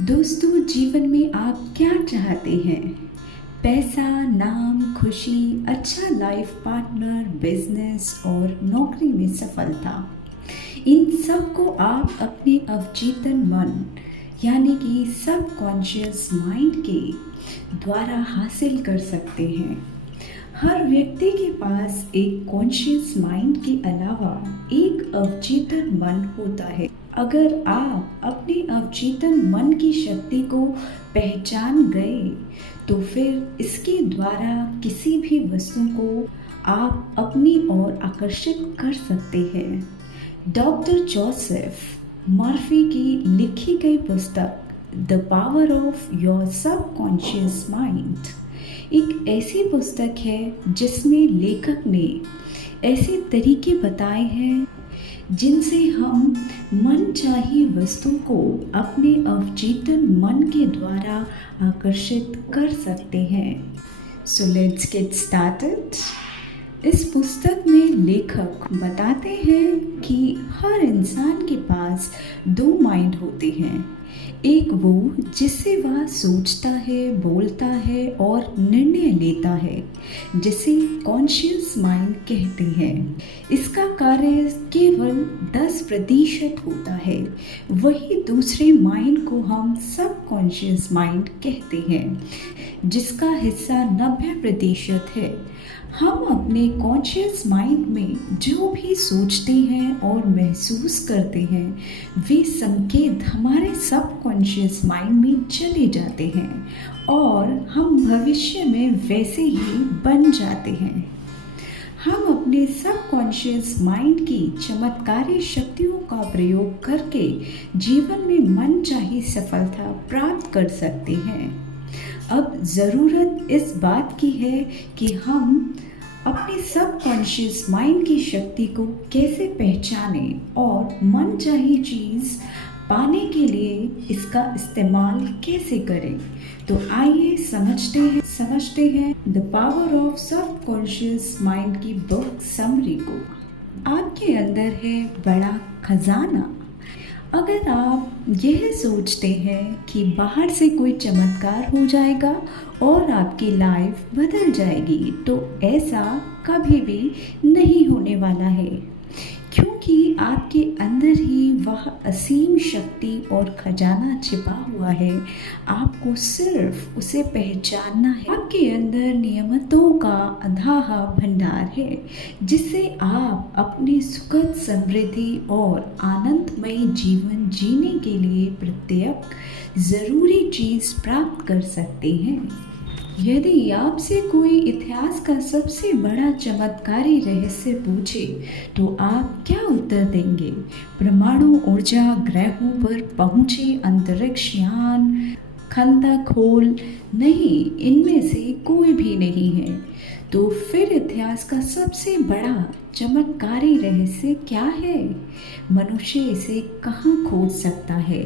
दोस्तों, जीवन में आप क्या चाहते हैं? पैसा, नाम, खुशी, अच्छा लाइफ पार्टनर, बिजनेस और नौकरी में सफलता। इन सब को आप अपने अवचेतन मन यानी कि सबकॉन्शियस माइंड के द्वारा हासिल कर सकते हैं। हर व्यक्ति के पास एक कॉन्शियस माइंड के अलावा एक अवचेतन मन होता है। अगर आप अपने अवचेतन मन की शक्ति को पहचान गए तो फिर इसके द्वारा किसी भी वस्तु को आप अपनी ओर आकर्षित कर सकते हैं। डॉक्टर जोसेफ मर्फी की लिखी गई पुस्तक the power of your subconscious mind एक ऐसी पुस्तक है जिसमें लेखक ने ऐसे तरीके बताए हैं जिनसे हम मनचाही वस्तु को अपने अवचेतन मन के द्वारा आकर्षित कर सकते हैं। So let's get started. इस पुस्तक में लेखक बताते हैं कि हर इंसान के पास दो माइंड होते हैं। एक वो जिससे वह सोचता है, बोलता है और निर्णय लेता है, जिसे कॉन्शियस माइंड कहते हैं। इसका कार्य केवल 10% होता है। वही दूसरे माइंड को हम सबकॉन्शियस माइंड कहते हैं, जिसका हिस्सा 90% है। हम अपने कॉन्शियस माइंड में जो भी सोचते हैं और महसूस करते हैं वे संकेत हमारे सबकॉन्शियस माइंड में चले जाते हैं और हम भविष्य में वैसे ही बन जाते हैं। हम अपने सबकॉन्शियस माइंड की चमत्कारी शक्तियों का प्रयोग करके जीवन में मनचाही सफलता प्राप्त कर सकते हैं। अब ज़रूरत इस बात की है कि हम अपने सबकॉन्शियस माइंड की शक्ति को कैसे पहचानें और मनचाही चीज़ पाने के लिए इसका इस्तेमाल कैसे करें। तो आइए समझते हैं the power of subconscious mind की बुक समरी को। आपके अंदर है बड़ा खजाना। अगर आप यह सोचते हैं कि बाहर से कोई चमत्कार हो जाएगा और आपकी लाइफ बदल जाएगी, तो ऐसा कभी भी नहीं होने वाला है, क्योंकि आपके अंदर ही वह असीम शक्ति और खजाना छिपा हुआ है। आपको सिर्फ उसे पहचानना है। आपके अंदर नियमतों का अथाह भंडार है, जिससे आप अपनी सुखद समृद्धि और आनंदमय जीवन जीने के लिए प्रत्येक जरूरी चीज प्राप्त कर सकते हैं। यदि आपसे कोई इतिहास का सबसे बड़ा चमत्कारी रहस्य पूछे तो आप क्या उत्तर देंगे? परमाणु ऊर्जा, ग्रहों पर पहुंचे अंतरिक्ष यान, खंदक नहीं, इनमें से कोई भी नहीं है। तो फिर इतिहास का सबसे बड़ा चमत्कारी रहस्य क्या है? मनुष्य इसे कहाँ खोज सकता है?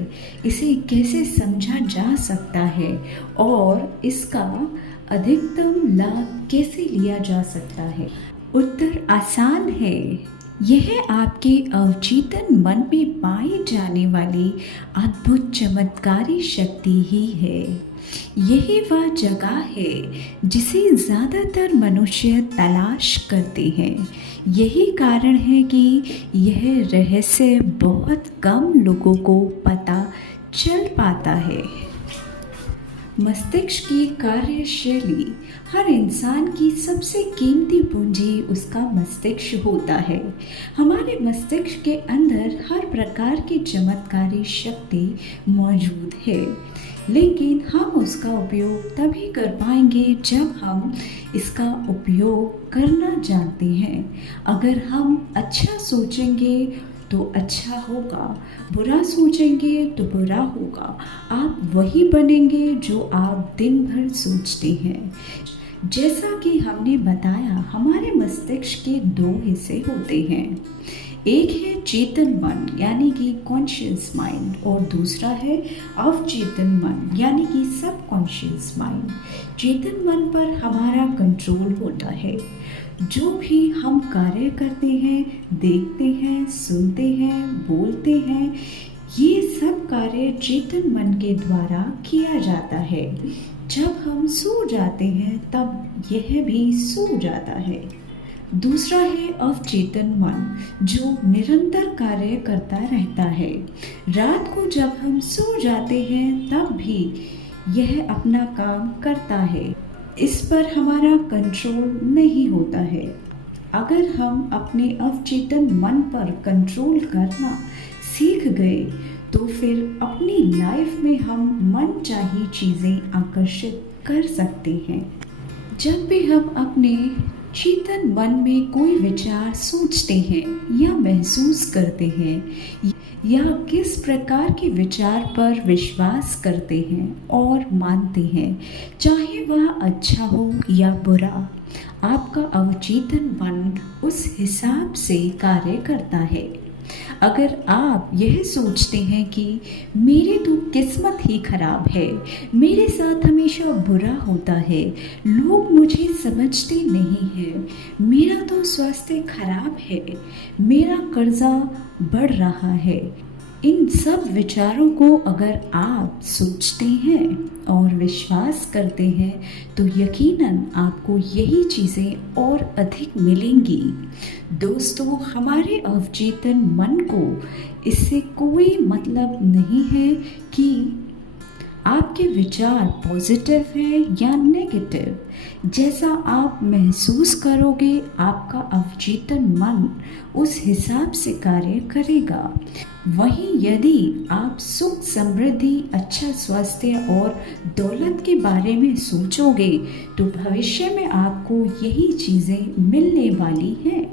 इसे कैसे समझा जा सकता है और इसका अधिकतम लाभ कैसे लिया जा सकता है? उत्तर आसान है। यह आपके अवचेतन मन में पाई जाने वाली अद्भुत चमत्कारी शक्ति ही है। यही वह जगह है जिसे ज़्यादातर मनुष्य तलाश करते हैं। यही कारण है कि यह रहस्य बहुत कम लोगों को पता चल पाता है। मस्तिष्क की कार्यशैली। हर इंसान की सबसे कीमती पूंजी उसका मस्तिष्क होता है। हमारे मस्तिष्क के अंदर हर प्रकार की चमत्कारी शक्ति मौजूद है, लेकिन हम उसका उपयोग तभी कर पाएंगे जब हम इसका उपयोग करना जानते हैं। अगर हम अच्छा सोचेंगे तो अच्छा होगा, बुरा सोचेंगे तो बुरा होगा। आप वही बनेंगे जो आप दिन भर सोचते हैं। जैसा कि हमने बताया, हमारे मस्तिष्क के दो हिस्से होते हैं। एक है चेतन मन यानी कि कॉन्शियस माइंड और दूसरा है अवचेतन मन यानी कि सबकॉन्शियस माइंड। चेतन मन पर हमारा कंट्रोल होता है। जो भी हम कार्य करते हैं, देखते हैं, सुनते हैं, बोलते हैं, ये सब कार्य चेतन मन के द्वारा किया जाता है। जब हम सो जाते हैं तब यह भी सो जाता है। दूसरा है अवचेतन मन, जो निरंतर कार्य करता रहता है। रात को जब हम सो जाते हैं तब भी यह अपना काम करता है। इस पर हमारा कंट्रोल नहीं होता है। अगर हम अपने अवचेतन मन पर कंट्रोल करना सीख गए तो फिर अपनी लाइफ में हम मनचाही चीज़ें आकर्षित कर सकते हैं। जब भी हम अपने चेतन मन में कोई विचार सोचते हैं या महसूस करते हैं या किस प्रकार के विचार पर विश्वास करते हैं और मानते हैं, चाहे वह अच्छा हो या बुरा, आपका अवचेतन मन उस हिसाब से कार्य करता है। अगर आप यह सोचते हैं कि मेरी तो किस्मत ही खराब है, मेरे साथ हमेशा बुरा होता है, लोग मुझे समझते नहीं हैं, मेरा तो स्वास्थ्य खराब है, मेरा कर्जा बढ़ रहा है, इन सब विचारों को अगर आप सोचते हैं और विश्वास करते हैं तो यकीनन आपको यही चीज़ें और अधिक मिलेंगी। दोस्तों, हमारे अवचेतन मन को इससे कोई मतलब नहीं है कि आपके विचार पॉजिटिव है या नेगेटिव। जैसा आप महसूस करोगे, आपका अवचेतन मन उस हिसाब से कार्य करेगा। वहीं यदि आप सुख, समृद्धि, अच्छा स्वास्थ्य और दौलत के बारे में सोचोगे तो भविष्य में आपको यही चीज़ें मिलने वाली हैं।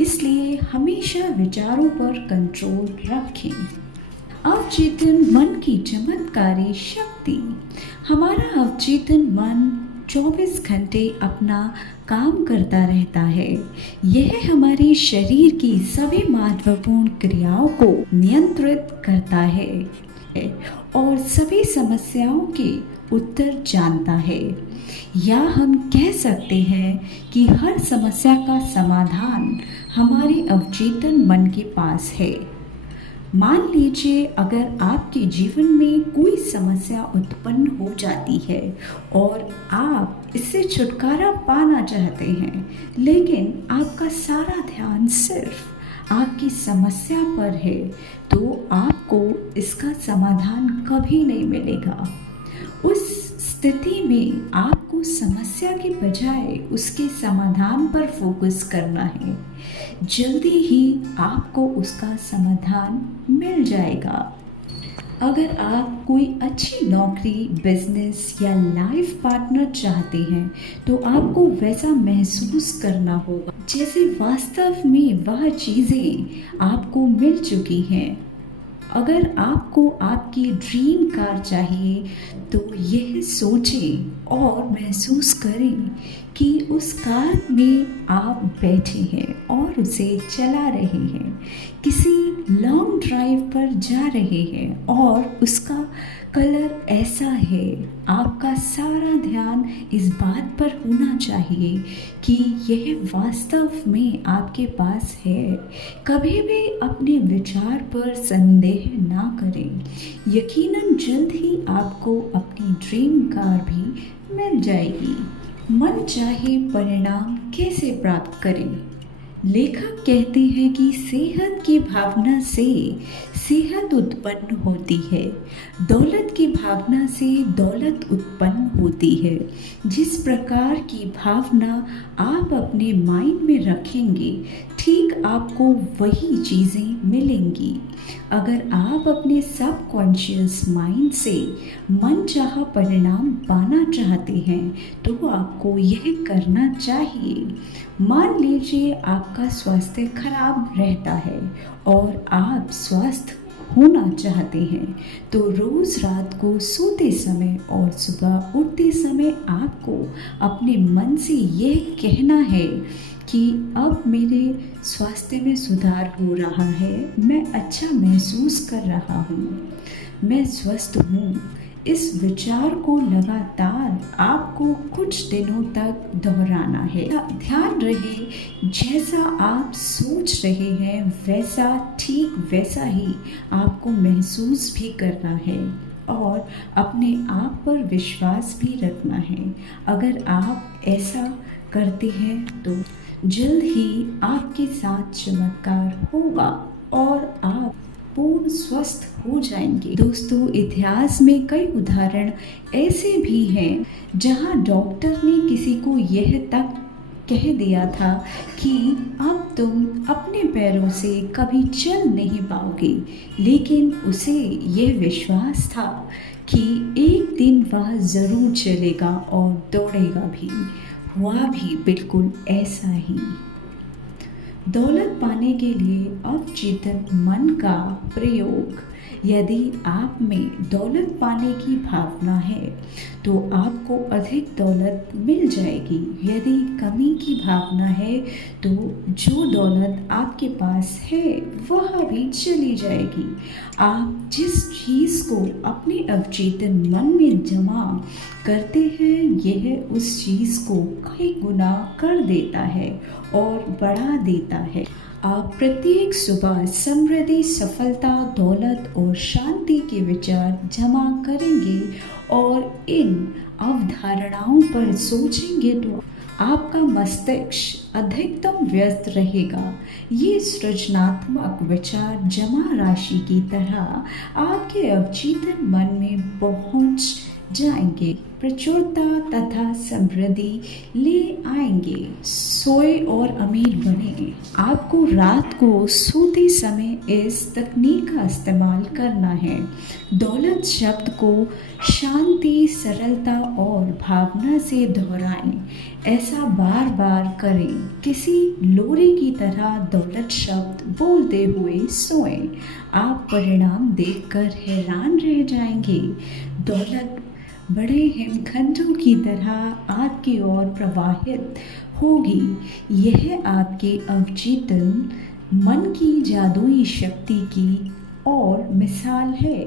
इसलिए हमेशा विचारों पर कंट्रोल रखें। अवचेतन मन की चमत्कारी शक्ति। हमारा अवचेतन मन 24 घंटे अपना काम करता रहता है। यह हमारे शरीर की सभी महत्वपूर्ण क्रियाओं को नियंत्रित करता है और सभी समस्याओं के उत्तर जानता है। या हम कह सकते हैं कि हर समस्या का समाधान हमारे अवचेतन मन के पास है। मान लीजिए अगर आपके जीवन में कोई समस्या उत्पन्न हो जाती है और आप इससे छुटकारा पाना चाहते हैं, लेकिन आपका सारा ध्यान सिर्फ आपकी समस्या पर है, तो आपको इसका समाधान कभी नहीं मिलेगा। उस स्थिति में आपको समस्या के बजाय उसके समाधान पर फोकस करना है। जल्दी ही आपको उसका समाधान मिल जाएगा। अगर आप कोई अच्छी नौकरी, बिजनेस या लाइफ पार्टनर चाहते हैं तो आपको वैसा महसूस करना होगा जैसे वास्तव में वह चीज़ें आपको मिल चुकी हैं। अगर आपको आपकी ड्रीम कार चाहिए तो यह सोचें और महसूस करें कि उस कार में आप बैठे हैं और उसे चला रहे हैं, किसी लॉन्ग ड्राइव पर जा रहे हैं और उसका कलर ऐसा है। आपका सारा ध्यान इस बात पर होना चाहिए कि यह वास्तव में आपके पास है। कभी भी अपने विचार पर संदेह ना करें। यकीनन जल्द ही आपको अपनी ड्रीम कार भी मिल जाएगी। मन चाहे परिणाम कैसे प्राप्त करें? लेखक कहते हैं कि सेहत की भावना से सेहत उत्पन्न होती है, दौलत की भावना से दौलत उत्पन्न होती है। जिस प्रकार की भावना आप अपने माइंड में रखेंगे, ठीक आपको वही चीज़ें मिलेंगी। अगर आप अपने सबकॉन्शियस माइंड से मनचाहा परिणाम पाना चाहते हैं तो आपको यह करना चाहिए। मान लीजिए आपका स्वास्थ्य खराब रहता है और आप स्वस्थ होना चाहते हैं, तो रोज़ रात को सोते समय और सुबह उठते समय आपको अपने मन से यह कहना है कि अब मेरे स्वास्थ्य में सुधार हो रहा है, मैं अच्छा महसूस कर रहा हूँ, मैं स्वस्थ हूँ। इस विचार को लगातार आपको कुछ दिनों तक दोहराना है। ध्यान रहे, जैसा आप सोच रहे हैं वैसा ठीक वैसा ही आपको महसूस भी करना है और अपने आप पर विश्वास भी रखना है। अगर आप ऐसा करते हैं तो जल्द ही आपके साथ चमत्कार होगा और आप पूर्ण स्वस्थ हो जाएंगे। दोस्तों, इतिहास में कई उदाहरण ऐसे भी हैं जहां डॉक्टर ने किसी को यह तक कह दिया था कि अब तुम अपने पैरों से कभी चल नहीं पाओगे, लेकिन उसे यह विश्वास था कि एक दिन वह ज़रूर चलेगा और दौड़ेगा भी। हुआ भी बिल्कुल ऐसा ही। दौलत पाने के लिए अवचेतन मन का प्रयोग। यदि आप में दौलत पाने की भावना है तो आपको अधिक दौलत मिल जाएगी। यदि कमी की भावना है तो जो दौलत आपके पास है वह भी चली जाएगी। आप जिस चीज़ को अपने अवचेतन मन में जमा करते हैं यह उस चीज़ को कई गुना कर देता है और बढ़ा देता है। आप प्रत्येक सुबह समृद्धि, सफलता, दौलत और शांति के विचार जमा करेंगे और इन अवधारणाओं पर सोचेंगे तो आपका मस्तिष्क अधिकतम व्यस्त रहेगा। ये सृजनात्मक विचार जमा राशि की तरह आपके अवचेतन मन में पहुंच जाएंगे, प्रचुरता तथा समृद्धि ले आएंगे। सोए और अमीर बने। आपको रात को सोते समय इस तकनीक का इस्तेमाल करना है। दौलत शब्द को शांति, सरलता और भावना से दोहराएं। ऐसा बार बार करें, किसी लोरी की तरह दौलत शब्द बोलते हुए सोएं। आप परिणाम देखकर हैरान रह जाएंगे। दौलत बड़े हिमखंडों की तरह आपकी ओर प्रवाहित होगी। यह आपके अवचेतन मन की जादुई शक्ति की और मिसाल है।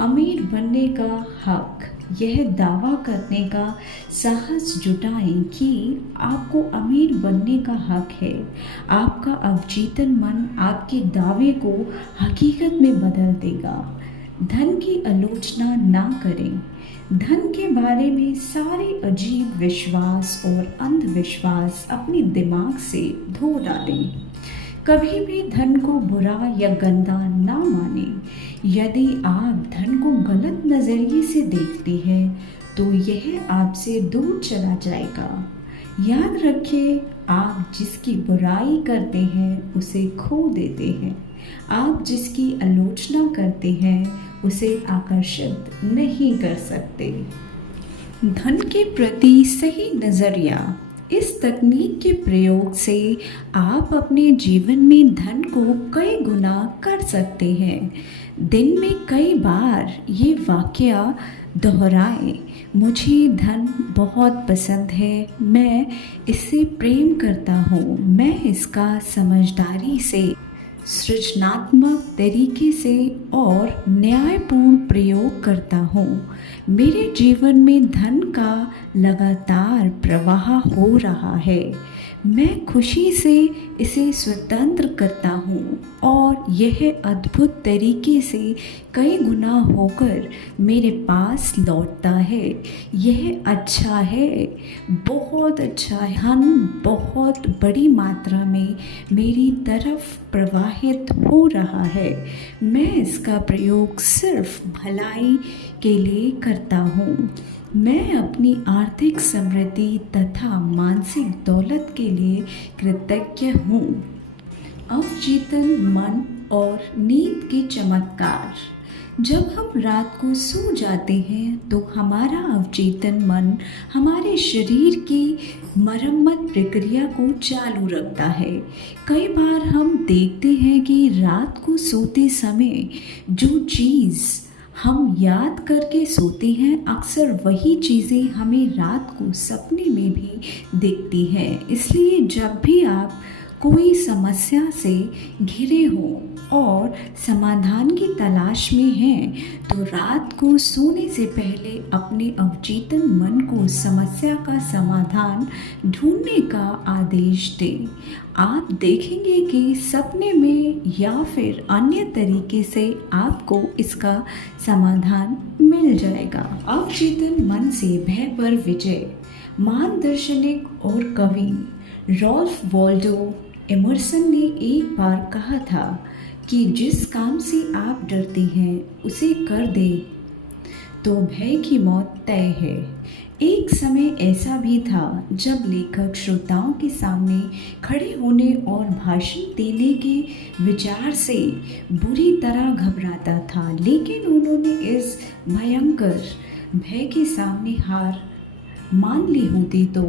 अमीर बनने का हक। यह दावा करने का साहस जुटाएं कि आपको अमीर बनने का हक है। आपका अवचेतन मन आपके दावे को हकीकत में बदल देगा। धन की आलोचना ना करें। धन के बारे में सारे अजीब विश्वास और अंधविश्वास अपने दिमाग से धो डालें। कभी भी धन को बुरा या गंदा ना माने। यदि आप धन को गलत नज़रिए से देखते हैं तो यह आपसे दूर चला जाएगा। याद रखें, आप जिसकी बुराई करते हैं उसे खो देते हैं। आप जिसकी आलोचना करते हैं उसे आकर्षित नहीं कर सकते। धन के प्रति सही नज़रिया। इस तकनीक के प्रयोग से आप अपने जीवन में धन को कई गुना कर सकते हैं। दिन में कई बार ये वाकया दोहराएं। मुझे धन बहुत पसंद है, मैं इससे प्रेम करता हूँ, मैं इसका समझदारी से, सृजनात्मक तरीके से और न्यायपूर्ण प्रयोग करता हूँ। मेरे जीवन में धन का लगातार प्रवाह हो रहा है। मैं खुशी से इसे स्वतंत्र करता हूँ और यह अद्भुत तरीके से कई गुना होकर मेरे पास लौटता है। यह अच्छा है, बहुत अच्छा है। धन बहुत बड़ी मात्रा में मेरी तरफ प्रवाहित हो रहा है। मैं इसका प्रयोग सिर्फ भलाई के लिए करता हूँ। मैं अपनी आर्थिक समृद्धि तथा मानसिक दौलत के लिए कृतज्ञ हूँ। अवचेतन मन और नींद के चमत्कार। जब हम रात को सो जाते हैं तो हमारा अवचेतन मन हमारे शरीर की मरम्मत प्रक्रिया को चालू रखता है। कई बार हम देखते हैं कि रात को सोते समय जो चीज़ हम याद करके सोते हैं अक्सर वही चीज़ें हमें रात को सपने में भी दिखती हैं। इसलिए जब भी आप कोई समस्या से घिरे हों और समाधान की तलाश में हैं, तो रात को सोने से पहले अपने अवचेतन मन को समस्या का समाधान ढूंढने का आदेश दें। आप देखेंगे कि सपने में या फिर अन्य तरीके से आपको इसका समाधान मिल जाएगा। अवचेतन मन से भय पर विजय। महान दार्शनिक और कवि रॉल्फ वॉल्डो एमर्सन ने एक बार कहा था कि जिस काम से आप डरते हैं उसे कर दे तो भय की मौत तय है। एक समय ऐसा भी था जब लेखक श्रोताओं के सामने खड़े होने और भाषण देने के विचार से बुरी तरह घबराता था, लेकिन उन्होंने इस भयंकर भय के सामने हार मान ली होती तो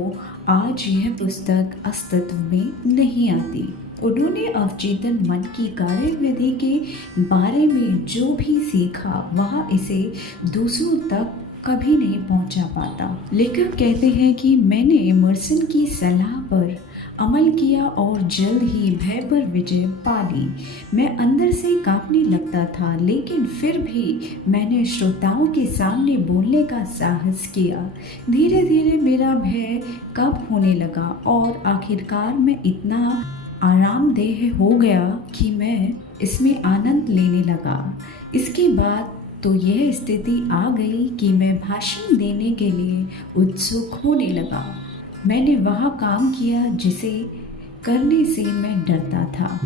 आज यह पुस्तक अस्तित्व में नहीं आती। उन्होंने अवचेतन मन की कार्यविधि के बारे में जो भी सीखा वह इसे दूसरों तक कभी नहीं पहुंचा पाता। लेखक कहते हैं कि मैंने एमर्सन की सलाह पर अमल किया और जल्द ही भय पर विजय पा ली। मैं अंदर से कांपने लगता था, लेकिन फिर भी मैंने श्रोताओं के सामने बोलने का साहस किया। धीरे धीरे मेरा भय कम होने लगा और आखिरकार मैं इतना आरामदेह हो गया कि मैं इसमें आनंद लेने लगा। इसके बाद तो यह स्थिति आ गई कि मैं भाषण देने के लिए उत्सुक होने लगा। मैंने वह काम किया जिसे करने से मैं डरता था।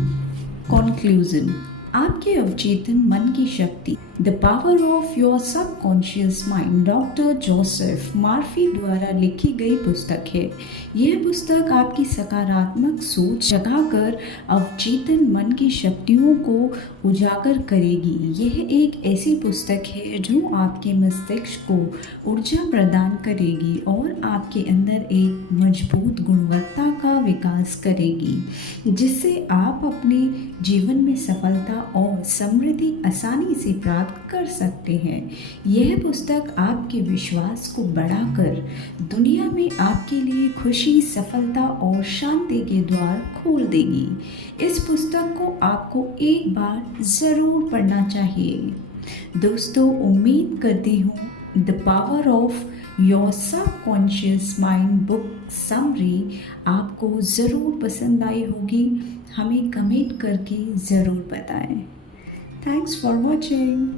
कॉन्क्लूजन। आपके अवचेतन मन की शक्ति, the power of your subconscious mind, doctor Joseph Murphy द्वारा लिखी गई पुस्तक है। यह पुस्तक आपकी सकारात्मक सोच जगाकर अवचेतन मन की शक्तियों को उजागर करेगी। यह एक ऐसी पुस्तक है जो आपके मस्तिष्क को ऊर्जा प्रदान करेगी और आपके अंदर एक मजबूत गुणवत्ता का विकास करेगी, जिससे आप अपने जीवन में सफलता और समृद्धि आसानी से प्राप्त कर सकते हैं। यह पुस्तक आपके विश्वास को बढ़ाकर दुनिया में आपके लिए खुशी, सफलता और शांति के द्वार खोल देगी। इस पुस्तक को आपको एक बार ज़रूर पढ़ना चाहिए। दोस्तों, उम्मीद करती हूँ the power of your subconscious mind book summary आपको ज़रूर पसंद आई होगी। हमें कमेंट करके ज़रूर बताएं। Thanks for watching.